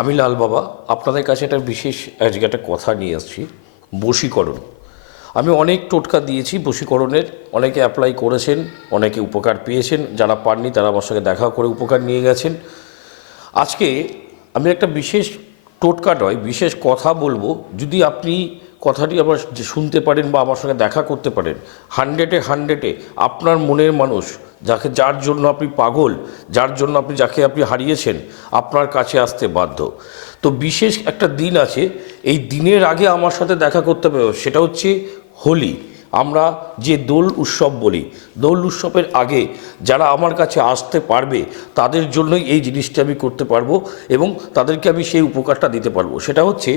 আমি লাল বাবা আপনাদের কাছে একটা বিশেষ আজকে একটা কথা নিয়ে আসছি। বশীকরণ। আমি অনেক টোটকা দিয়েছি বশীকরণের, অনেকে অ্যাপ্লাই করেছেন, অনেকে উপকার পেয়েছেন, যারা পাননি তারা আমার সঙ্গে দেখা করে উপকার নিয়ে গেছেন। আজকে আমি একটা বিশেষ টোটকা নয়, বিশেষ কথা বলবো। যদি আপনি কথাটি আবার শুনতে পারেন বা আমার সঙ্গে দেখা করতে পারেন, 100-এ আপনার মনের মানুষ, যার জন্য আপনি পাগল, যার জন্য যাকে আপনি হারিয়েছেন, আপনার কাছে আসতে বাধ্য। তো বিশেষ একটা দিন আছে, এই দিনের আগে আমার সাথে দেখা করতে হবে, সেটা হচ্ছে হোলি। আমরা যে দোল উৎসব বলি, দোল উৎসবের আগে যারা আমার কাছে আসতে পারবে তাদের জন্যই এই জিনিসটা আমি করতে পারবো এবং তাদেরকে আমি সেই উপকারটা দিতে পারবো। সেটা হচ্ছে,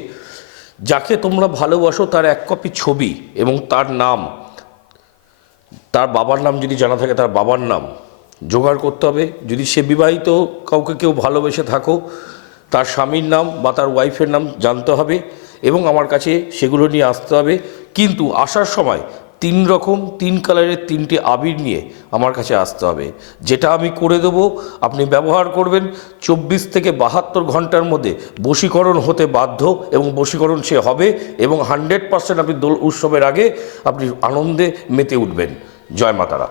যাকে তোমরা ভালোবাসো তার এক কপি ছবি এবং তার নাম, তার বাবার নাম যদি জানা থাকে তার বাবার নাম জোগাড় করতে হবে। যদি সে বিবাহিত কাউকে কেউ ভালোবেসে থাকো, তার স্বামীর নাম বা তার ওয়াইফের নাম জানতে হবে এবং আমার কাছে সেগুলো নিয়ে আসতে হবে। কিন্তু আসার সময় 3 কালারের 3টে আবির নিয়ে আমার কাছে আসতে হবে, যেটা আমি করে দেবো। আপনি ব্যবহার করবেন, 24 থেকে 72 ঘন্টার মধ্যে বশীকরণ হতে বাধ্য এবং বশীকরণ সে হবে এবং 100% আপনি দোল উৎসবের আগে আপনি আনন্দে মেতে উঠবেন। জয় মা তারা।